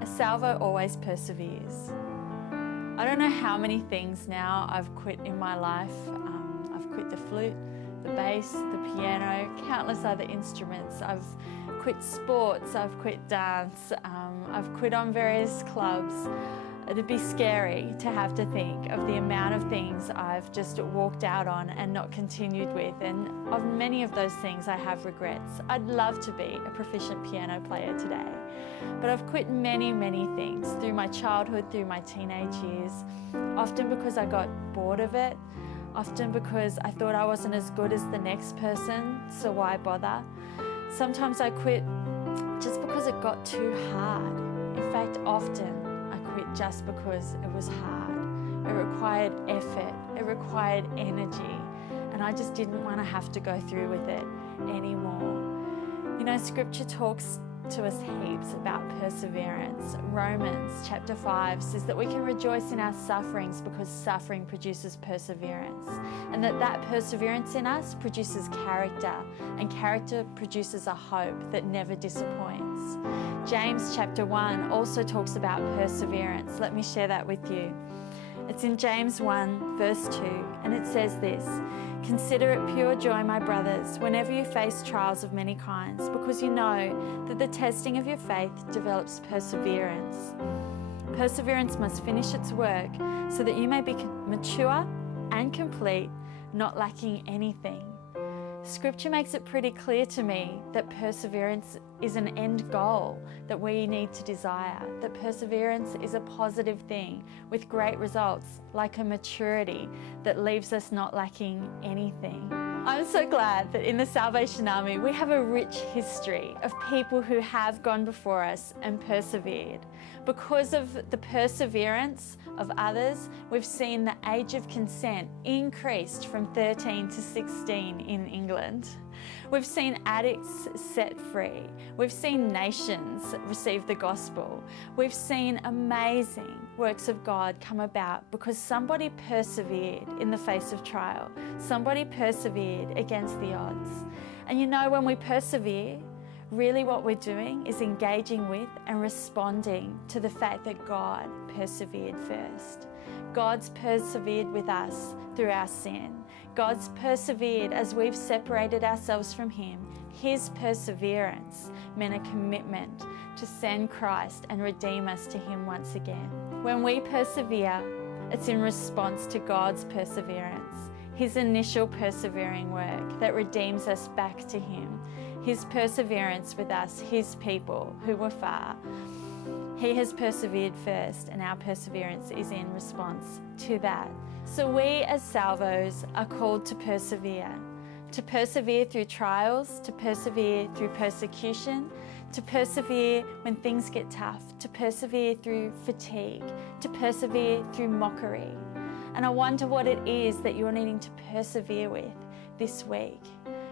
A salvo always perseveres. I don't know how many things now I've quit in my life. I've quit the flute, the bass, the piano, countless other instruments. I've quit sports, I've quit dance, I've quit on various clubs. It'd be scary to have to think of the amount of things I've just walked out on and not continued with, and of many of those things I have regrets. I'd love to be a proficient piano player today, but I've quit many things through my childhood, through my teenage years, often because I got bored of it, often because I thought I wasn't as good as the next person, so why bother? Sometimes I quit just because it got too hard. In fact, often I quit just because it was hard. It required effort, it required energy, and I just didn't want to have to go through with it anymore. You know, Scripture talks to us heaps about perseverance. Romans chapter 5 says that we can rejoice in our sufferings because suffering produces perseverance, and that perseverance in us produces character, and character produces a hope that never disappoints. James chapter 1 also talks about perseverance. Let me share that with you. It's in James 1 verse 2, and it says this: "Consider it pure joy, my brothers, whenever you face trials of many kinds, because you know that the testing of your faith develops perseverance. Perseverance must finish its work so that you may be mature and complete, not lacking anything." Scripture makes it pretty clear to me that perseverance is an end goal that we need to desire, that perseverance is a positive thing with great results, like a maturity that leaves us not lacking anything. I'm so glad that in the Salvation Army we have a rich history of people who have gone before us and persevered. Because of the perseverance of others, we've seen the age of consent increased from 13 to 16 in England. We've seen addicts set free. We've seen nations receive the gospel. We've seen amazing works of God come about because somebody persevered in the face of trial. Somebody persevered against the odds. And you know, when we persevere, really what we're doing is engaging with and responding to the fact that God persevered first. God's persevered with us through our sin. God's persevered as we've separated ourselves from Him. His perseverance meant a commitment to send Christ and redeem us to Him once again. When we persevere, it's in response to God's perseverance, His initial persevering work that redeems us back to Him. His perseverance with us, His people who were far. He has persevered first, and our perseverance is in response to that. So we as salvos are called to persevere through trials, to persevere through persecution, to persevere when things get tough, to persevere through fatigue, to persevere through mockery. And I wonder what it is that you're needing to persevere with this week.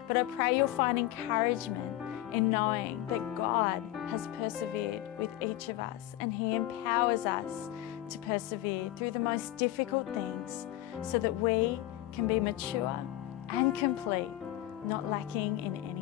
But I pray you'll find encouragement in knowing that God has persevered with each of us, and He empowers us to persevere through the most difficult things so that we can be mature and complete, not lacking in any